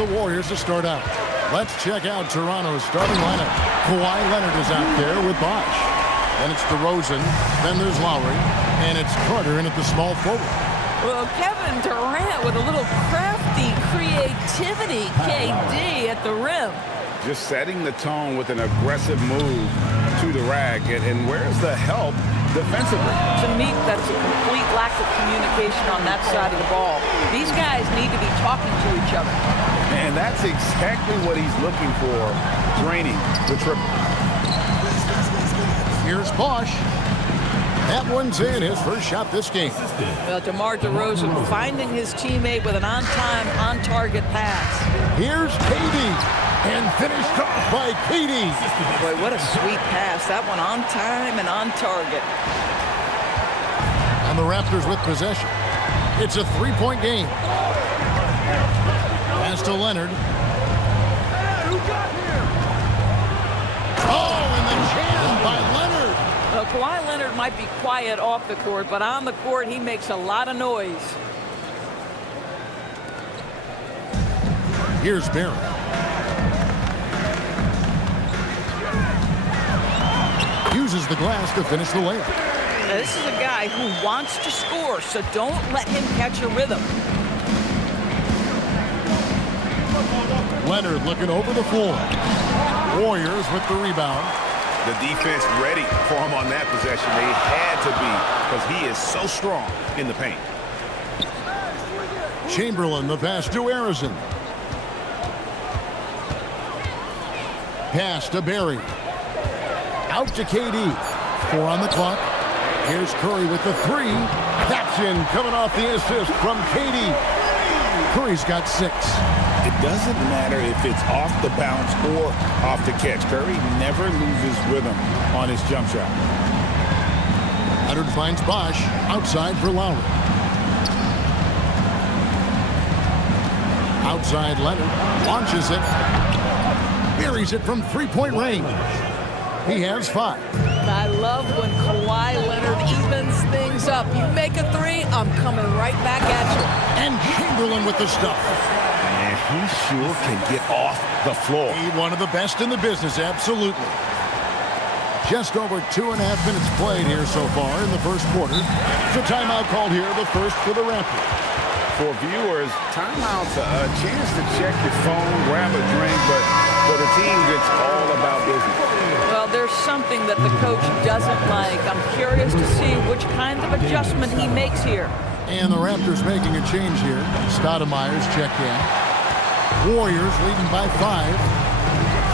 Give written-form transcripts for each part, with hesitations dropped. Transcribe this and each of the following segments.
the Warriors to start out. Let's check out Toronto's starting lineup. Kawhi Leonard is out there with Bosh. Then it's DeRozan. Then there's Lowry. And it's Carter in at the small forward. Well, Kevin Durant with a little crafty creativity. KD at the rim. Just setting the tone with an aggressive move to the rack. And where's the help defensively? To me, that's a complete lack of communication on that side of the ball. These guys need to be talking to each other. And that's exactly what he's looking for, draining the triple. Here's Bosh. That one's in, his first shot this game. Well, DeMar DeRozan finding his teammate with an on-time, on-target pass. Here's KD, and finished off by KD. Boy, what a sweet pass. That one on time and on target. And the Raptors with possession. It's a three-point game. Pass to Leonard. Oh, and the jam by Leonard. Well, Kawhi Leonard might be quiet off the court, but on the court, he makes a lot of noise. Here's Barry. Uses the glass to finish the layup. Now, this is a guy who wants to score, so don't let him catch a rhythm. Leonard looking over the floor. Warriors with the rebound. The defense ready for him on that possession. They had to be, because he is so strong in the paint. Chamberlain, the pass to Arizon. Pass to Barry. Out to KD. 4 on the clock. Here's Curry with the 3. That's in, coming off the assist from KD. Curry's got 6. It doesn't matter if it's off the bounce or off the catch. Curry never loses rhythm on his jump shot. Leonard finds Bosh outside for Lowry. Outside Leonard launches it. Buries it from three-point range. He has 5. I love when Kawhi Leonard evens things up. You make a 3, I'm coming right back at you. And Chamberlain with the stuff. And he sure can get off the floor. He's one of the best in the business, absolutely. Just over 2.5 minutes played here so far in the first quarter. So timeout called here, the first for the Raptors. For viewers, timeout's a chance to check your phone, grab a drink, but for the team, it's all about business. Well, there's something that the coach doesn't like. I'm curious to see which kind of adjustment he makes here. And the Raptors making a change here. Stoudemire's checked in. Warriors leading by 5.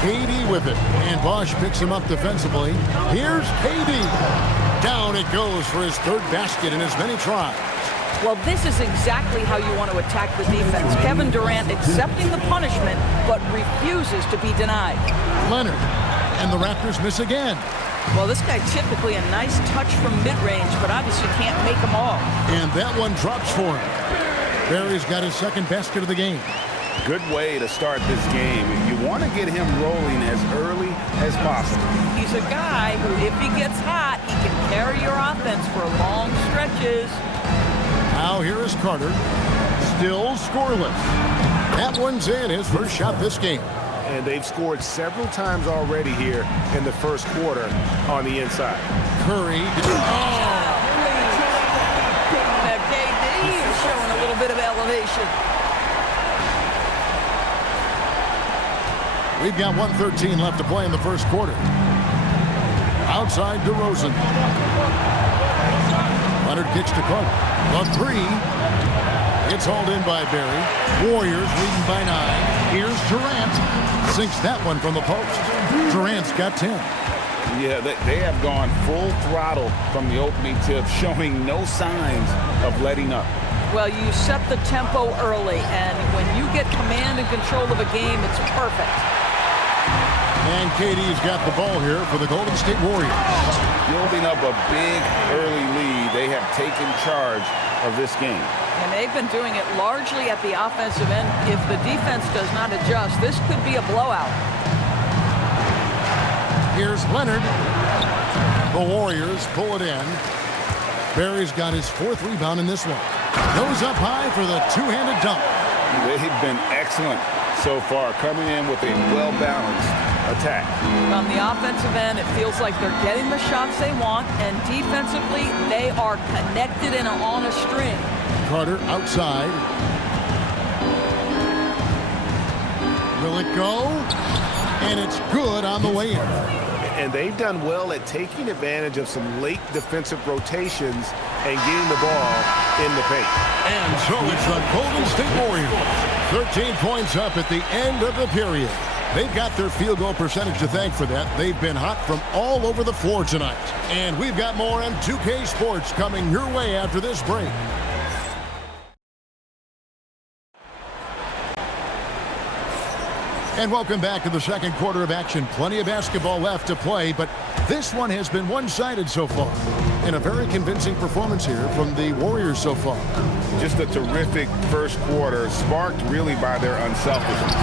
KD with it. And Bosh picks him up defensively. Here's KD. Down it goes for his 3rd basket in as many tries. Well, this is exactly how you want to attack the defense. Kevin Durant accepting the punishment, but refuses to be denied. Leonard. And the Raptors miss again. Well, this guy typically a nice touch from mid-range, but obviously can't make them all. And that one drops for him. Barry's got his 2nd basket of the game. Good way to start this game. You want to get him rolling as early as possible. He's a guy who, if he gets hot, he can carry your offense for long stretches. Now here is Carter. Still scoreless. That one's in, his first shot this game. And they've scored several times already here in the first quarter on the inside. Curry. Now, KD is showing a little bit of elevation. We've got 1:13 left to play in the first quarter. Outside DeRozan. Leonard kicks to Carter. The 3. It's hauled in by Barry. Warriors leading by 9. Here's Durant. Sinks that one from the post. Durant's got 10. Yeah, they have gone full throttle from the opening tip, showing no signs of letting up. Well, you set the tempo early, and when you get command and control of a game, it's perfect. And KD's got the ball here for the Golden State Warriors. Building up a big early lead, they have taken charge of this game. And they've been doing it largely at the offensive end. If the defense does not adjust, this could be a blowout. Here's Leonard. The Warriors pull it in. Barry's got his 4th rebound in this one. Goes up high for the 2-handed dunk. They've been excellent so far, coming in with a well-balanced attack. On the offensive end, it feels like they're getting the shots they want, and defensively, they are connected and on a string. Carter outside. Will it go? And it's good on the way in. And they've done well at taking advantage of some late defensive rotations and getting the ball in the paint. And so it's the Golden State Warriors. 13 points up at the end of the period. They've got their field goal percentage to thank for that. They've been hot from all over the floor tonight. And we've got more on 2K Sports coming your way after this break. And welcome back to the second quarter of action. Plenty of basketball left to play, but this one has been one-sided so far. And a very convincing performance here from the Warriors so far. Just a terrific first quarter, sparked really by their unselfishness.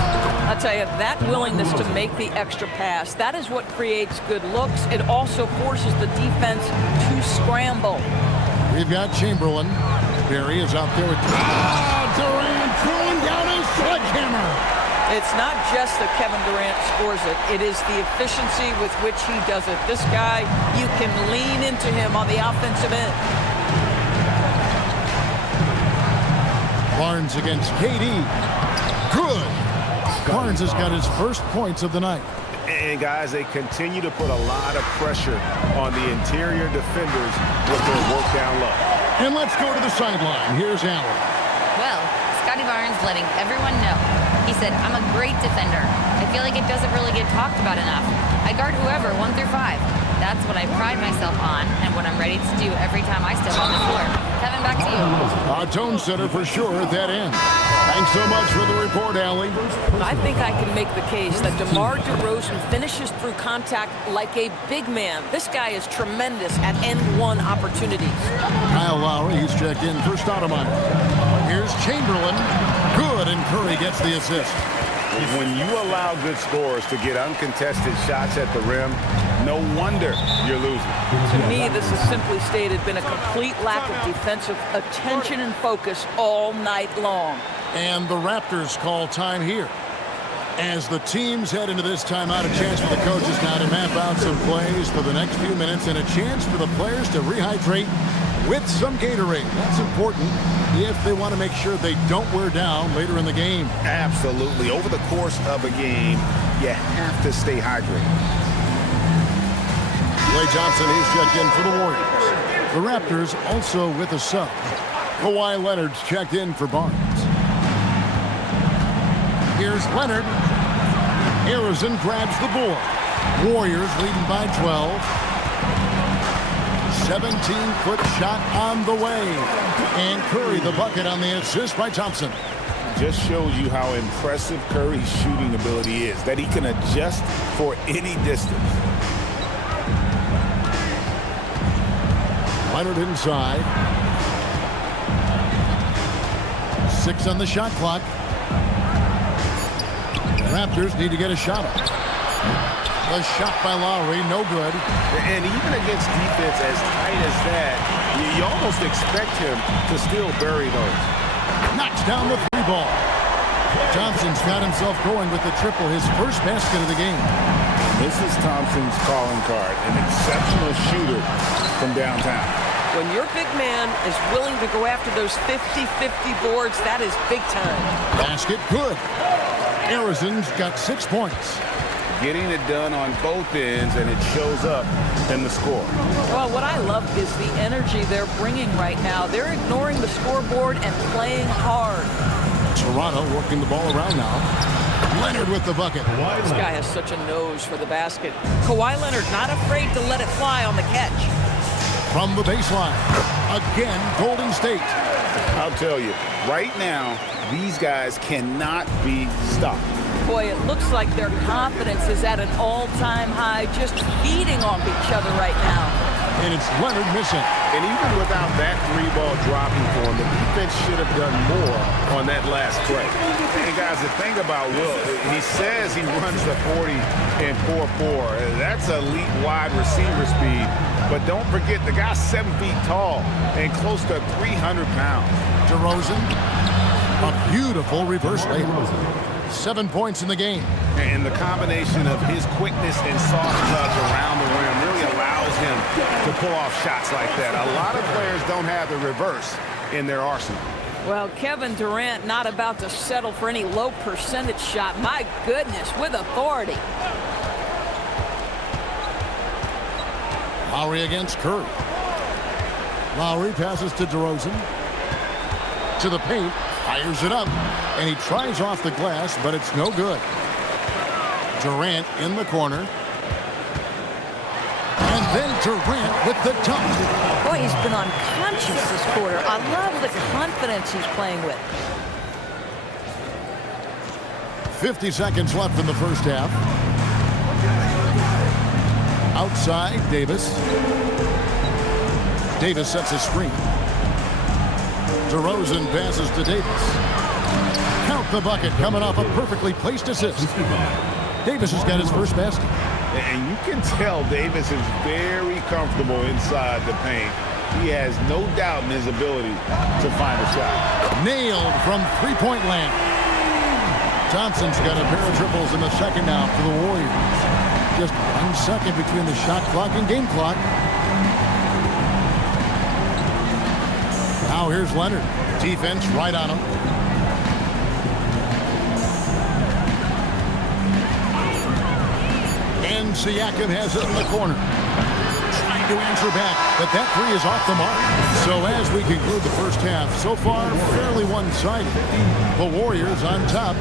I'll tell you, that willingness to make the extra pass, that is what creates good looks. It also forces the defense to scramble. We've got Chamberlain. Barry is out there with Durant throwing down a sledgehammer. It's not just that Kevin Durant scores it. It is the efficiency with which he does it. This guy, you can lean into him on the offensive end. Barnes against KD. Good. Barnes has got his first points of the night. And, guys, they continue to put a lot of pressure on the interior defenders with their work down low. And let's go to the sideline. Here's Allen. Well, Scotty Barnes letting everyone know. He said, I'm a great defender. I feel like it doesn't really get talked about enough. I guard whoever, 1 through 5. That's what I pride myself on and what I'm ready to do every time I step on the floor. Kevin, back to you. Our tone setter for sure at that end. Thanks so much for the report, Allie. I think I can make the case that DeMar DeRozan finishes through contact like a big man. This guy is tremendous at end-one opportunities. Kyle Lowry, he's checked in for Stoudemire. Here's Chamberlain. Good, and Curry gets the assist. When you allow good scorers to get uncontested shots at the rim, no wonder you're losing. To me, this has simply stated been a complete lack of defensive attention and focus all night long. And the Raptors call time here. As the teams head into this timeout, a chance for the coaches now to map out some plays for the next few minutes and a chance for the players to rehydrate with some Gatorade. That's important if they want to make sure they don't wear down later in the game. Absolutely. Over the course of a game, you have to stay hydrated. Klay Thompson, he's checked in for the Warriors. The Raptors also with a sub. Kawhi Leonard's checked in for Barnes. Here's Leonard. Arizon grabs the board. Warriors leading by 12. 17-foot shot on the way. And Curry the bucket on the assist by Thompson. Just shows you how impressive Curry's shooting ability is, that he can adjust for any distance. Leonard inside. 6 on the shot clock. Raptors need to get a shot up. A shot by Lowry, no good. And even against defense as tight as that, you almost expect him to still bury those. Knocks down the 3 ball. Thompson's got himself going with the triple, his first basket of the game. This is Thompson's calling card, an exceptional shooter from downtown. When your big man is willing to go after those 50-50 boards, that is big time. Basket good. Arizon's got 6 points. Getting it done on both ends, and it shows up in the score. Well, what I love is the energy they're bringing right now. They're ignoring the scoreboard and playing hard. Toronto working the ball around now. Leonard with the bucket. This guy has such a nose for the basket. Kawhi Leonard not afraid to let it fly on the catch. From the baseline. Again, Golden State. I'll tell you, right now, these guys cannot be stopped. Boy, it looks like their confidence is at an all-time high, just feeding off each other right now. And it's Leonard missing. And even without that 3-ball dropping for him, the defense should have done more on that last play. Hey, guys, the thing about Will, he says he runs the 40 and 4.4. That's elite wide receiver speed. But don't forget, the guy's 7 feet tall and close to 300 pounds. DeRozan, a beautiful reverse layup. 7 points in the game. And the combination of his quickness and soft touch around the rim really allows him to pull off shots like that. A lot of players don't have the reverse in their arsenal. Well, Kevin Durant not about to settle for any low percentage shot. My goodness, with authority. Lowry against Curry. Lowry passes to DeRozan. To the paint, fires it up, and he tries off the glass, but it's no good. Durant in the corner. And then Durant with the dunk. Boy, he's been unconscious this quarter. I love the confidence he's playing with. 50 seconds left in the first half. Outside, Davis. Davis sets a screen. DeRozan passes to Davis. Count the bucket coming off a perfectly placed assist. Davis has got his first basket. And you can tell Davis is very comfortable inside the paint. He has no doubt in his ability to find a shot. Nailed from three-point land. Thompson's got a pair of triples in the second now for the Warriors. Just 1 second between the shot clock and game clock. Now here's Leonard. Defense right on him. And Siakam has it in the corner. Trying to answer back, but that three is off the mark. So as we conclude the first half, so far fairly one-sided. The Warriors on top,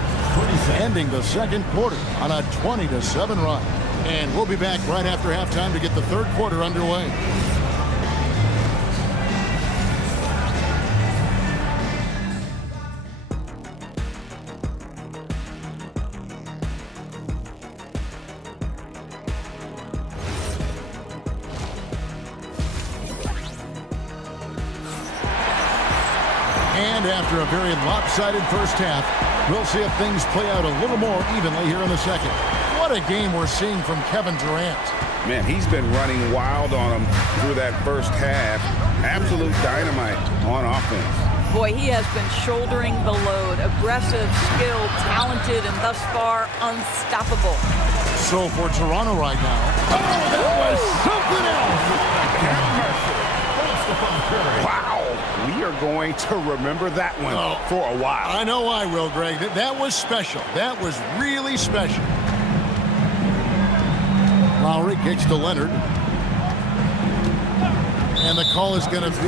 ending the second quarter on a 20-7 run. And we'll be back right after halftime to get the third quarter underway. And after a very lopsided first half, we'll see if things play out a little more evenly here in the second. What a game we're seeing from Kevin Durant. Man, he's been running wild on him through that first half. Absolute dynamite on offense. Boy, he has been shouldering the load. Aggressive, skilled, talented, and thus far unstoppable. So for Toronto right now, that was something else. Wow. We are going to remember that one for a while. I know I will, Greg. That was special. That was really special. Lowry kicks to Leonard. And the call is going to be,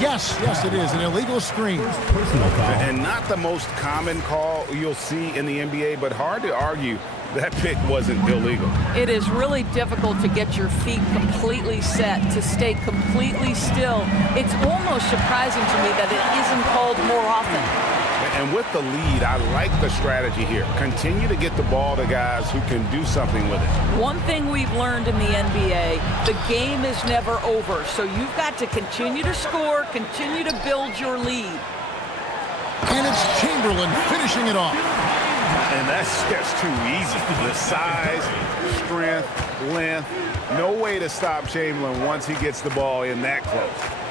yes, it is, an illegal screen. And not the most common call you'll see in the NBA, but hard to argue that pick wasn't illegal. It is really difficult to get your feet completely set, to stay completely still. It's almost surprising to me that it isn't called more often. And with the lead, I like the strategy here. Continue to get the ball to guys who can do something with it. One thing we've learned in the NBA, the game is never over. So you've got to continue to score, continue to build your lead. And it's Chamberlain finishing it off. And that's just too easy. The size, strength, length, no way to stop Chamberlain once he gets the ball in that close.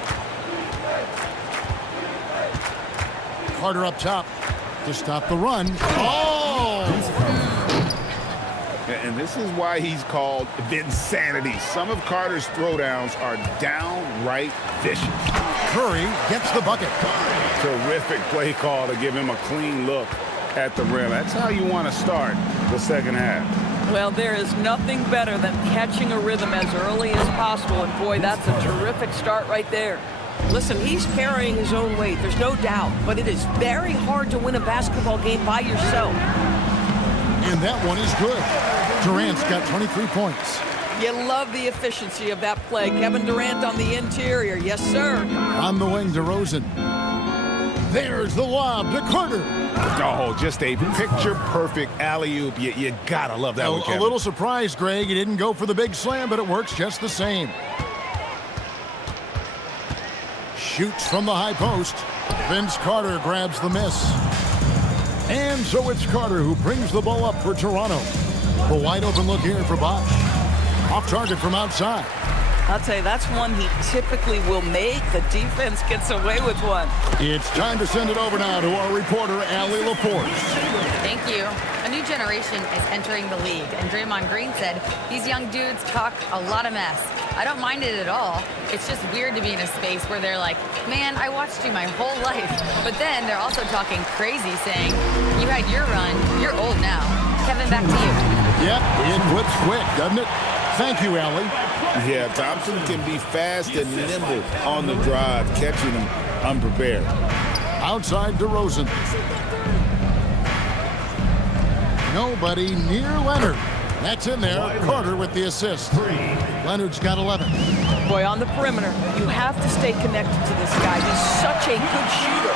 Carter up top to stop the run. Oh! And this is why he's called Vinsanity. Some of Carter's throwdowns are downright vicious. Curry gets the bucket. Terrific play call to give him a clean look at the rim. That's how you want to start the second half. Well, there is nothing better than catching a rhythm as early as possible. And boy, that's a terrific start right there. Listen, he's carrying his own weight, there's no doubt, but it is very hard to win a basketball game by yourself. And that one is good. Durant's got 23 points. You love the efficiency of that play. Kevin Durant on the interior, yes, sir. On the wing, DeRozan. There's the lob to Carter. Oh, just a picture-perfect alley-oop. You gotta love that one, Kevin. A little surprised, Greg. He didn't go for the big slam, but it works just the same. Shoots from the high post. Vince Carter grabs the miss. And so it's Carter who brings the ball up for Toronto. A wide open look here for Bosch. Off target from outside. I'll tell you, that's one he typically will make. The defense gets away with one. It's time to send it over now to our reporter, Allie LaForce. Thank you. A new generation is entering the league, and Draymond Green said these young dudes talk a lot of mess. I don't mind it at all. It's just weird to be in a space where they're like, man, I watched you my whole life. But then they're also talking crazy, saying, you had your run, you're old now. Kevin, back to you. Yep, it flips quick, doesn't it? Thank you, Allie. Yeah, Thompson can be fast and nimble on the drive, catching him unprepared. Outside DeRozan. Nobody near Leonard. That's in there. Carter with the assist. Leonard's got 11. Boy, on the perimeter, you have to stay connected to this guy. He's such a good shooter.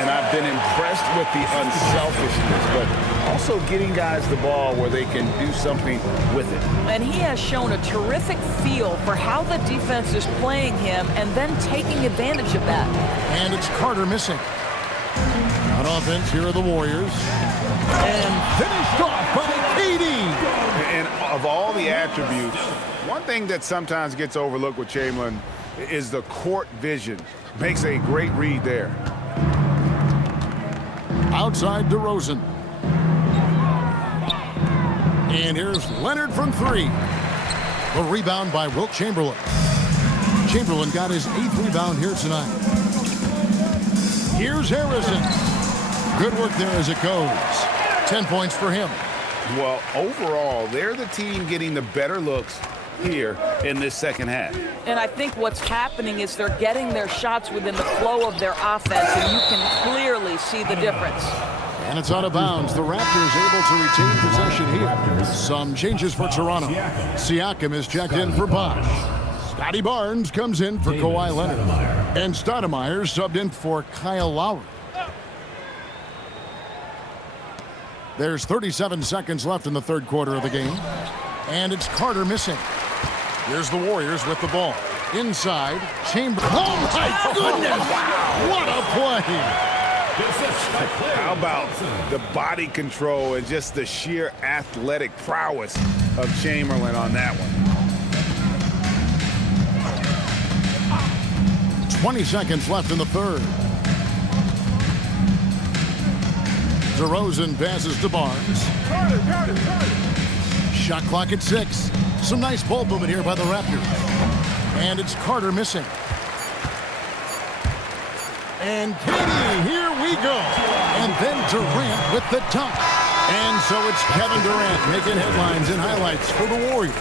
And I've been impressed with the unselfishness, but also getting guys the ball where they can do something with it. And he has shown a terrific feel for how the defense is playing him and then taking advantage of that. And it's Carter missing. On offense, here are the Warriors. And finished off by KD. And of all the attributes, one thing that sometimes gets overlooked with Chamberlain is the court vision. Makes a great read there. Outside DeRozan. And here's Leonard from three. The rebound by Wilt Chamberlain. Chamberlain got his 8th rebound here tonight. Here's Harrison. Good work there as it goes. 10 points for him. Well, overall, they're the team getting the better looks here in this second half. And I think what's happening is they're getting their shots within the flow of their offense, and you can clearly see the difference. And it's out of bounds. The Raptors able to retain possession here. Some changes for Toronto. Siakam is checked in for Bosh. Scotty Barnes comes in for Kawhi Leonard. And Stoudemire subbed in for Kyle Lowry. There's 37 seconds left in the third quarter of the game. And it's Carter missing. Here's the Warriors with the ball. Inside, Chamberlain. Oh, my goodness! What a play! How about the body control and just the sheer athletic prowess of Chamberlain on that one? 20 seconds left in the third. DeRozan passes to Barnes. Shot clock at 6. Some nice ball movement here by the Raptors. And it's Carter missing. And KD, here we go. And then Durant with the dunk. And so it's Kevin Durant making headlines and highlights for the Warriors.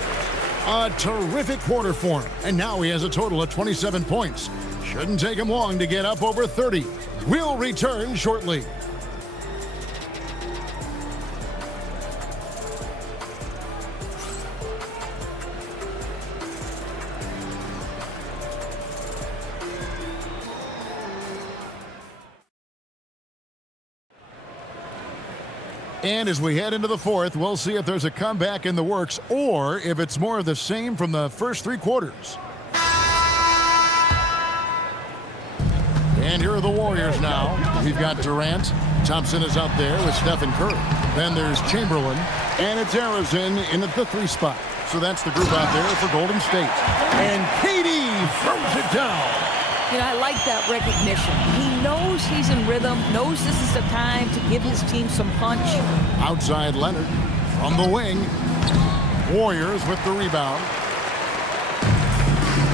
A terrific quarter for him. And now he has a total of 27 points. Shouldn't take him long to get up over 30. We'll return shortly. And as we head into the fourth, we'll see if there's a comeback in the works or if it's more of the same from the first three quarters. And here are the Warriors now. We've got Durant. Thompson is out there with Stephen Curry. Then there's Chamberlain. And it's Harrison in at the 3 spot. So that's the group out there for Golden State. And KD throws it down. You know, I like that recognition. He knows he's in rhythm, knows this is the time to give his team some punch. Outside Leonard from the wing. Warriors with the rebound.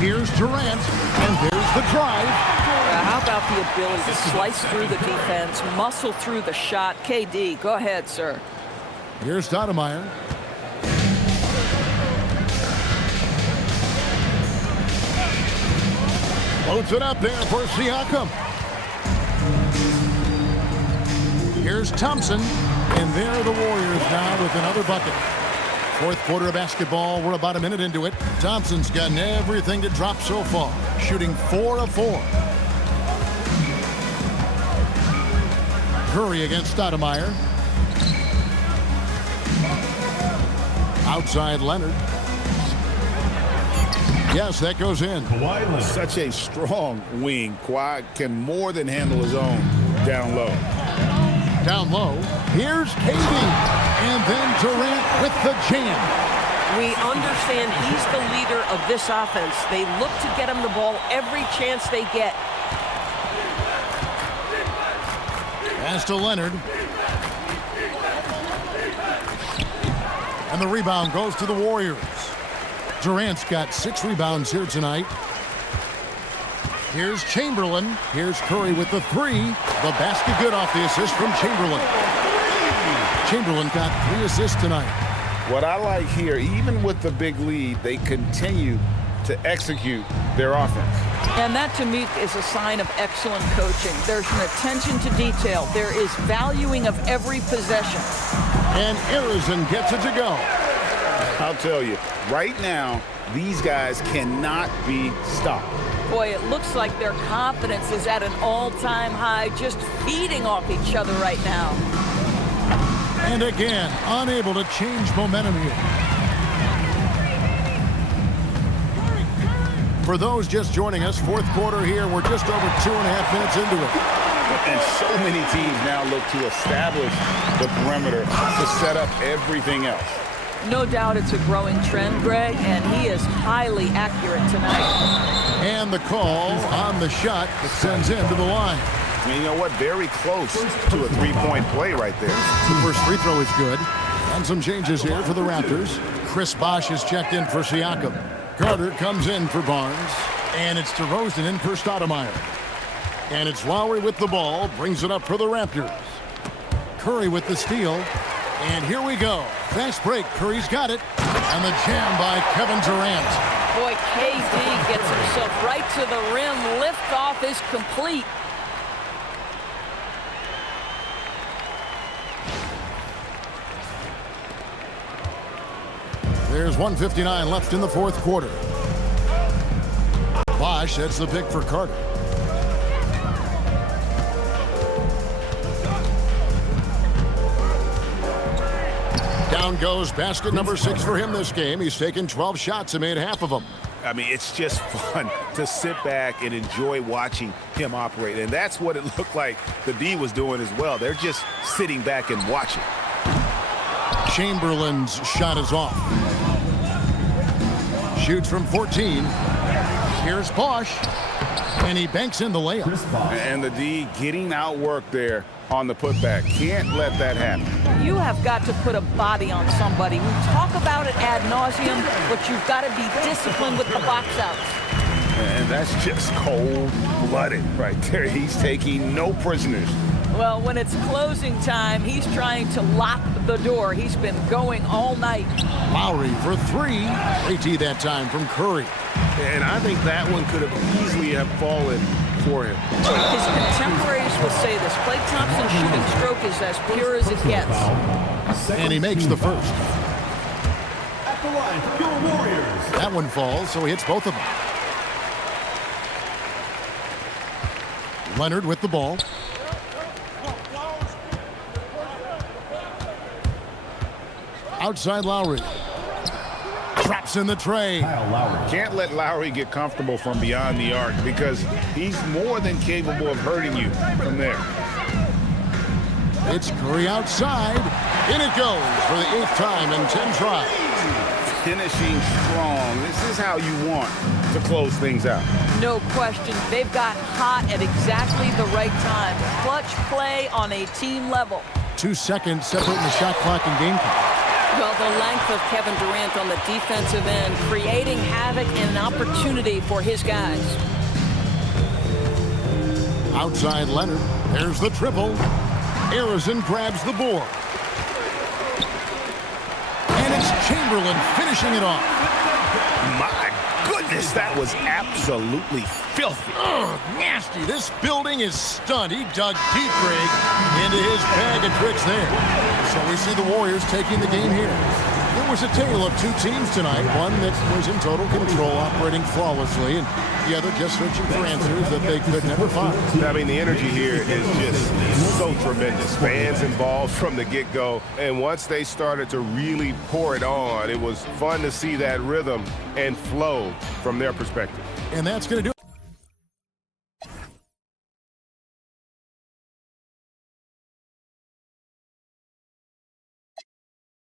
Here's Durant, and there's the drive. How about the ability to slice through the defense, muscle through the shot? KD, go ahead, sir. Here's Stoudemire. Floats it up there for Siakam. Here's Thompson, and there are the Warriors now with another bucket. Fourth quarter of basketball, we're about a minute into it. Thompson's gotten everything to drop so far, shooting 4 of 4. Curry against Stoudemire. Outside Leonard. Yes, that goes in. Such a strong wing. Kawhi can more than handle his own down low. Down low, here's KD. And then Durant with the jam. We understand he's the leader of this offense. They look to get him the ball every chance they get. Pass to Leonard. And the rebound goes to the Warriors. Durant's got 6 rebounds here tonight. Here's Chamberlain. Here's Curry with the 3. The basket good off the assist from Chamberlain. Chamberlain got 3 assists tonight. What I like here, even with the big lead, they continue to execute their offense. And that, to me, is a sign of excellent coaching. There's an attention to detail. There is valuing of every possession. And Arizon gets it to go. I'll tell you, right now, these guys cannot be stopped. Boy, it looks like their confidence is at an all-time high, just feeding off each other right now. And again, unable to change momentum here. For those just joining us, fourth quarter here. We're just over 2.5 minutes into it. And so many teams now look to establish the perimeter to set up everything else. No doubt it's a growing trend, Greg, and he is highly accurate tonight. And the call on the shot that sends him to the line. I mean, you know what? Very close to a three-point play right there. The first free throw is good. And some changes here for the Raptors. Chris Bosh is checked in for Siakam. Carter comes in for Barnes. And it's DeRozan in for Stoudemire. And it's Lowry with the ball. Brings it up for the Raptors. Curry with the steal. And here we go. Fast break. Curry's got it. And the jam by Kevin Durant. Boy, KD gets himself right to the rim. Liftoff is complete. There's 1:59 left in the fourth quarter. Bosh sets the pick for Carter. Down goes basket number 6 for him this game. He's taken 12 shots and made half of them. I mean, it's just fun to sit back and enjoy watching him operate. And that's what it looked like the D was doing as well. They're just sitting back and watching. Chamberlain's shot is off. Shoots from 14. Here's Bosh. And he banks in the layup. And the D getting outworked there on the putback. Can't let that happen. You have got to put a body on somebody. We talk about it ad nauseum, but you've got to be disciplined with the box outs. And that's just cold-blooded right there. He's taking no prisoners. Well, when it's closing time, he's trying to lock the door. He's been going all night. Lowry for 3. AT that time from Curry. And I think that one could have easily have fallen for him. His contemporaries will say this. Klay Thompson's shooting stroke is as pure as it gets. And he makes the first. At the line for your Warriors. That one falls, so he hits both of them. Leonard with the ball. Outside Lowry. Traps in the tray. Can't let Lowry get comfortable from beyond the arc because he's more than capable of hurting you from there. It's Curry outside. In it goes for the 8th time in 10 tries. Finishing strong. This is how you want to close things out. No question. They've got hot at exactly the right time. Clutch play on a team level. 2 seconds separating the shot clock and game clock. Well, the length of Kevin Durant on the defensive end, creating havoc and an opportunity for his guys. Outside Leonard. There's the triple. Arizon grabs the board. And it's Chamberlain finishing it off. My goodness, that was absolutely filthy. Ugh, nasty. This building is stunned. He dug deep, Greg, into his bag of tricks there. So we see the Warriors taking the game here. It was a tale of 2 teams tonight. One that was in total control, operating flawlessly, and the other just searching for answers that they could never find. I mean, the energy here is just so tremendous. Fans involved from the get-go. And once they started to really pour it on, it was fun to see that rhythm and flow from their perspective. And that's going to do it.